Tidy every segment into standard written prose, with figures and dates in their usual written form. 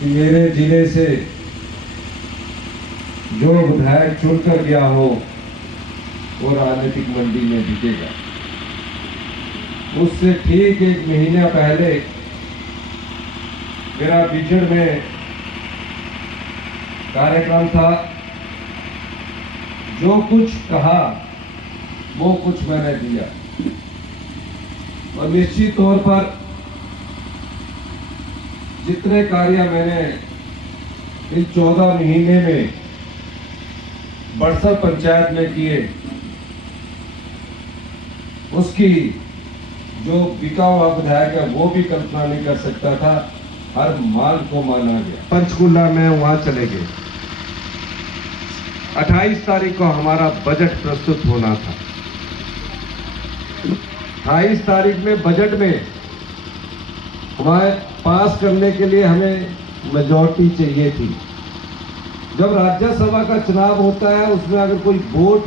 कि मेरे जिले से जो विधायक चुनकर गया हो वो राजनीतिक मंडी में बिकेगा। उससे ठीक एक महीना पहले मेरा बिछड़ में कार्यक्रम था। जो कुछ कहा वो कुछ मैंने दिया और निश्चित तौर पर जितने कार्य मैंने इन 14 महीने में बड़सर पंचायत में किए, उसकी जो बिका हुआ विधायक है वो भी कल्पना नहीं कर सकता था। हर मान को माना गया। पंचकुला में वहां चले गए। 28 तारीख को हमारा बजट प्रस्तुत होना था। 28 तारीख में बजट में हमारे पास करने के लिए हमें मेजॉरिटी चाहिए थी। जब राज्यसभा का चुनाव होता है उसमें अगर कोई वोट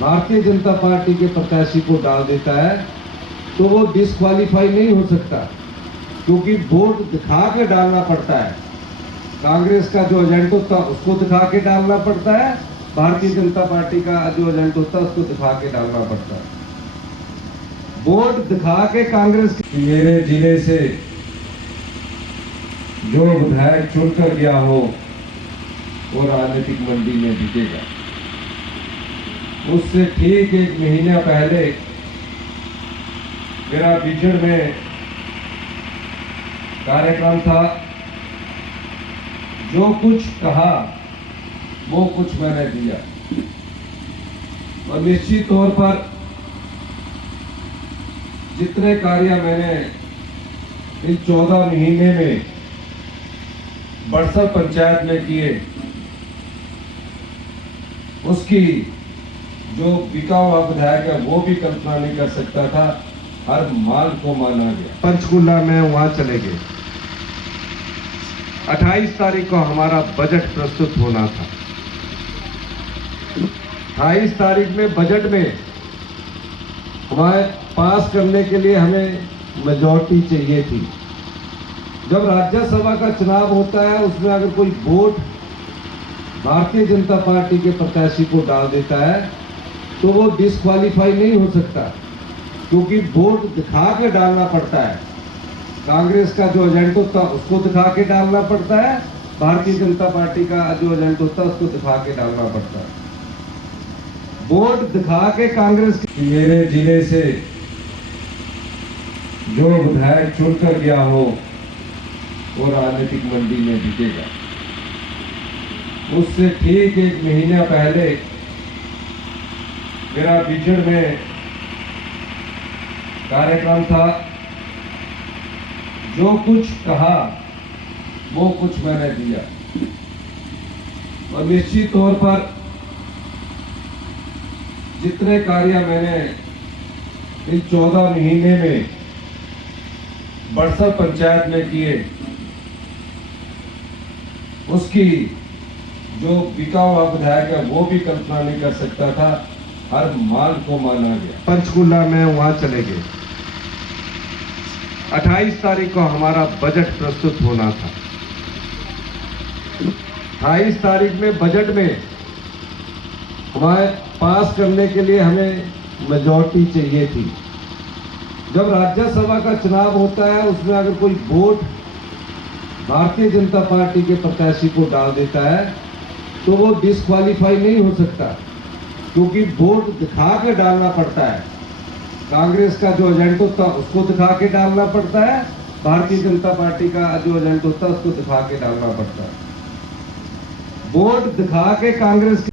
भारतीय जनता पार्टी के प्रत्याशी को डाल देता है तो वो डिस्क्वालीफाई नहीं हो सकता, क्योंकि वोट दिखा के डालना पड़ता है। कांग्रेस का जो एजेंट होता है उसको दिखा के डालना पड़ता है, भारतीय जनता पार्टी का जो एजेंट होता है उसको दिखा के डालना पड़ता है। वोट दिखा के कांग्रेस मेरे जिले से जो विधायक चुनकर गया हो वो राजनीतिक मंडी में बिकेगा। उससे ठीक एक महीना पहले मेरा बिछड़ में कार्यक्रम था। जो कुछ कहा वो कुछ मैंने दिया और निश्चित तौर पर जितने कार्य मैंने इन 14 महीने में बड़सर पंचायत में किए, उसकी जो बिका हुआ विधायक है वो भी कल्पना नहीं कर सकता था। हर मान को माना गया। पंचकुला में वहां चले गए। 28 तारीख को हमारा बजट प्रस्तुत होना था। 28 तारीख में बजट में हमारे पास करने के लिए हमें मेजॉरिटी चाहिए थी। जब राज्यसभा का चुनाव होता है उसमें अगर कोई वोट भारतीय जनता पार्टी के प्रत्याशी को डाल देता है तो वो डिस्क्वालीफाई नहीं हो सकता, क्योंकि वोट दिखा के डालना पड़ता है। कांग्रेस का जो एजेंट होता है उसको दिखा के डालना पड़ता है, भारतीय जनता पार्टी का जो एजेंट होता है उसको दिखा के डालना पड़ता है। वोट दिखा के कांग्रेस मेरे जिले से जो विधायक चुनकर गया हो वो राजनीतिक मंडी में बिकेगा। उससे ठीक एक महीना पहले मेरा बिछड़ में कार्यक्रम था। जो कुछ कहा वो कुछ मैंने दिया और निश्चित तौर पर जितने कार्य मैंने इन 14 महीने में बड़सर पंचायत में किए, उसकी जो बिका हुआ विधायक है वो भी कल्पना नहीं कर सकता था। हर मान को माना गया। पंचकुला में वहां चले गए। 28 तारीख को हमारा बजट प्रस्तुत होना था। 28 तारीख में बजट में हमारे पास करने के लिए हमें मेजॉरिटी चाहिए थी। जब राज्यसभा का चुनाव होता है उसमें अगर कोई वोट भारतीय जनता पार्टी के प्रत्याशी को डाल देता है तो वो डिस्क्वालीफाई नहीं हो सकता, क्योंकि वोट दिखा के डालना पड़ता है। कांग्रेस का जो एजेंट होता है उसको दिखा के डालना पड़ता है, भारतीय जनता पार्टी का जो एजेंट होता है उसको दिखा के डालना पड़ता है। वोट दिखा के कांग्रेस